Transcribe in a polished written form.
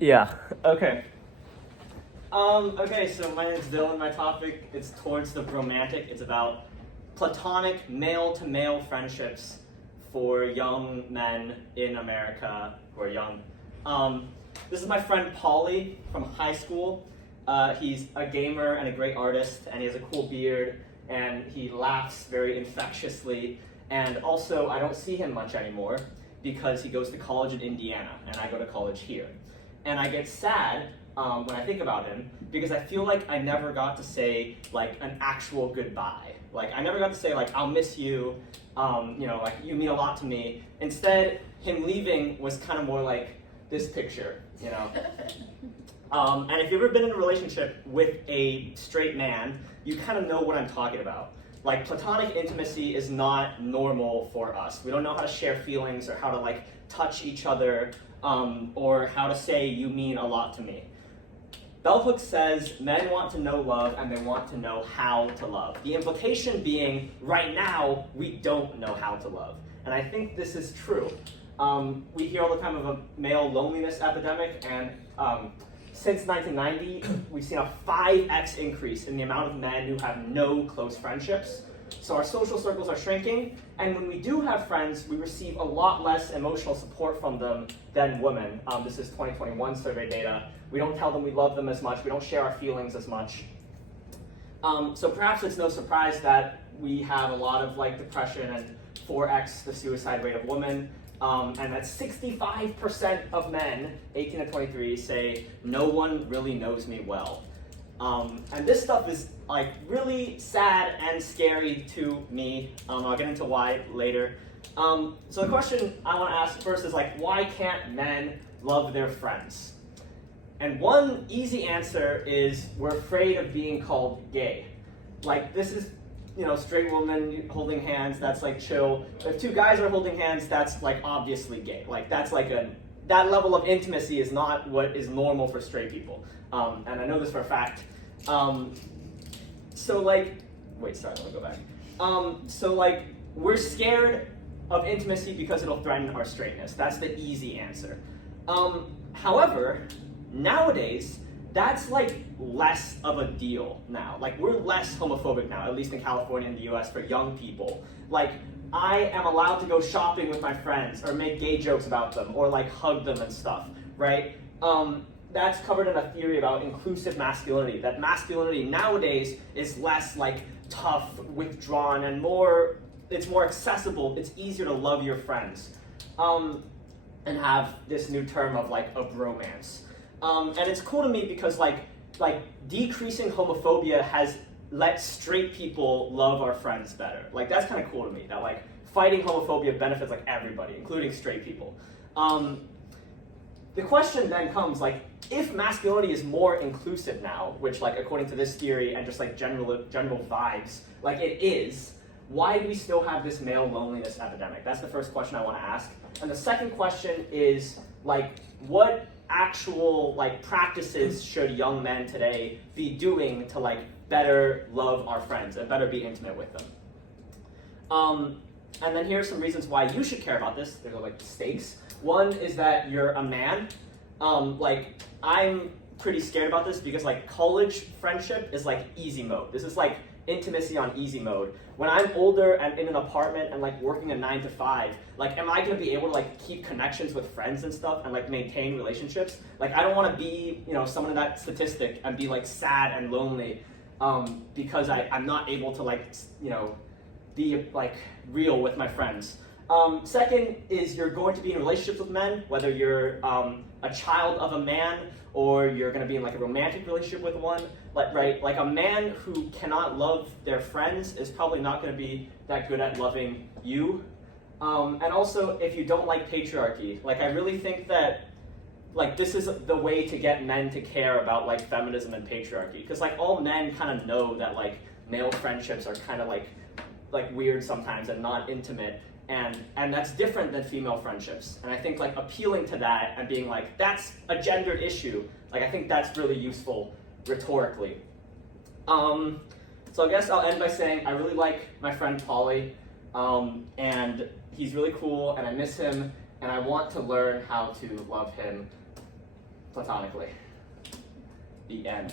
Yeah, okay. Okay, so my name is Dylan. My topic is towards the Bromantic. It's about platonic male-to-male friendships for young men in America who are young. This is my friend PALLI from high school. He's a gamer and a great artist, and he has a cool beard, and he laughs very infectiously. And also, I don't see him much anymore because he goes to college in Indiana, and I go to college here. And I get sad when I think about him because I feel like I never got to say like an actual goodbye. Like I never got to say like I'll miss you, like you mean a lot to me. Instead, him leaving was kind of more like this picture, And if you've ever been in a relationship with a straight man, you kind of know what I'm talking about. Like platonic intimacy is not normal for us. We don't know how to share feelings or how to like touch each other. Or how to say you mean a lot to me. Bell Hooks says men want to know love and they want to know how to love. The implication being right now we don't know how to love. And I think this is true. We hear all the time of a male loneliness epidemic, and since 1990 we've seen a 5x increase in the amount of men who have no close friendships. So our social circles are shrinking, and when we do have friends, we receive a lot less emotional support from them than women. This is 2021 survey data. We don't tell them we love them as much. We don't share our feelings as much. So perhaps it's no surprise that we have a lot of like depression and 4x the suicide rate of women. And that 65% of men, 18 to 23, say no one really knows me well. And this stuff is like really sad and scary to me. I'll get into why later. So the question I want to ask first is like, why can't men love their friends? And one easy answer is we're afraid of being called gay. Like this is, straight woman holding hands, that's like chill. If two guys are holding hands, that's like obviously gay. Like that's like that level of intimacy is not what is normal for straight people. And I know this for a fact. Let me go back. We're scared of intimacy because it'll threaten our straightness. That's the easy answer. However, nowadays, that's like less of a deal now. Like we're less homophobic now, at least in California and the US for young people. Like I am allowed to go shopping with my friends or make gay jokes about them or like hug them and stuff, right? That's covered in a theory about inclusive masculinity, that masculinity nowadays is less like tough, withdrawn, and it's more accessible, it's easier to love your friends, and have this new term of like a bromance. And it's cool to me because like decreasing homophobia has let straight people love our friends better. Like that's kind of cool to me, that like fighting homophobia benefits like everybody, including straight people. The question then comes like, if masculinity is more inclusive now, which like according to this theory and just like general vibes, like it is, why do we still have this male loneliness epidemic? That's the first question I want to ask. And the second question is like, what actual like practices should young men today be doing to like better love our friends and better be intimate with them? And then here are some reasons why you should care about this. There's like stakes. One is that you're a man. I'm pretty scared about this because like college friendship is like easy mode. This is like intimacy on easy mode. When I'm older and in an apartment and like working a 9 to 5, like am I gonna be able to like keep connections with friends and stuff and like maintain relationships? Like I don't wanna be, someone in that statistic and be like sad and lonely because I'm not able to like, be like real with my friends. Second is you're going to be in relationships with men, whether you're a child of a man or you're going to be in like a romantic relationship with one. Like a man who cannot love their friends is probably not going to be that good at loving you. And also, if you don't like patriarchy, like I really think that like this is the way to get men to care about like feminism and patriarchy, because like all men kind of know that like male friendships are kind of like weird sometimes and not intimate. And that's different than female friendships. And I think like appealing to that and being like, that's a gendered issue, like I think that's really useful rhetorically. So I guess I'll end by saying I really like my friend PALLI, and he's really cool and I miss him and I want to learn how to love him platonically. The end.